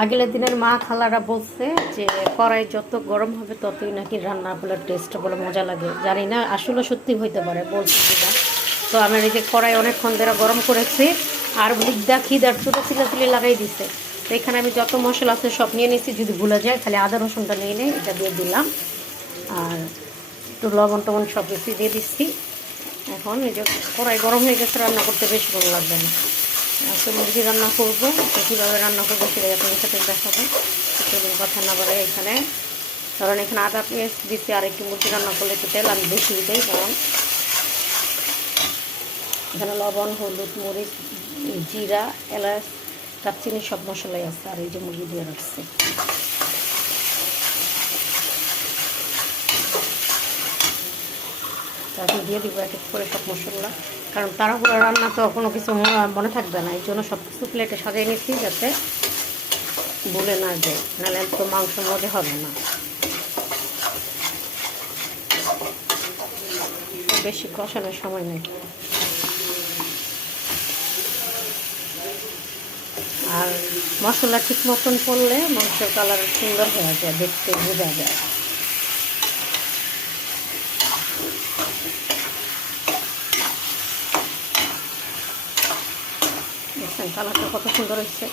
আগের দিনের মা খালারা বলছে যে কড়াই যত গরম হবে ততই নাকি রান্না বলে টেস্ট বলে মজা লাগে। জানি না আসলে সত্যি হইতে পারে, বলছি যেটা। তো আমি এই যে কড়াই অনেকক্ষণ ধরে গরম করেছি, আর বুকদা খিদার ছোটো চিলাচিলি লাগাই দিছে। তো এখানে আমি যত মশলা আছে সব নিয়ে নিয়েছি, যদি ভুলে যায় খালি আদা রসুনটা নিয়ে নেই, এটা দিয়ে দিলাম। আর একটু লবণ টবণ সব কিছু দিয়ে দিচ্ছি। এখন এই যে কড়াই গরম হয়ে গেছে, রান্না করতে বেশি ভালো লাগবে না। তো মুরগি রান্না করবো, তো কীভাবে রান্না করবো সেটাই আপনাদের সাথে দেখাবো। চলুন কথা না বলে এখানে, কারণ এখানে আদা পেঁয়াজ দিচ্ছি, আর একটু মুরগি রান্না করলে একটু তেল আমি বেশি দিই, কারণ এখানে লবণ, হলুদ, মরিচ, জিরা, এলাচ, দারচিনি সব মশলাই আছে। আর এই যে মুরগি দিয়ে রাখছি, তারপর দিয়ে দিব এক এক করে সব মশলা, কারণ তাড়াহুড়ো রান্না তো কোনো কিছু মনে থাকবে না। এই জন্য সব কিছু প্লেটে সাজিয়ে নিচ্ছি যাতে ভুলে না যায়, নাহলে তো মাংস মজা হবে না। বেশি কষানোর সময় নেই। আর মশলা ঠিক মতন পড়লে মাংসের কালার সুন্দর হয়ে যায়, দেখতে বোঝা যায়। দেখছেন কালারটা কত সুন্দর হচ্ছে।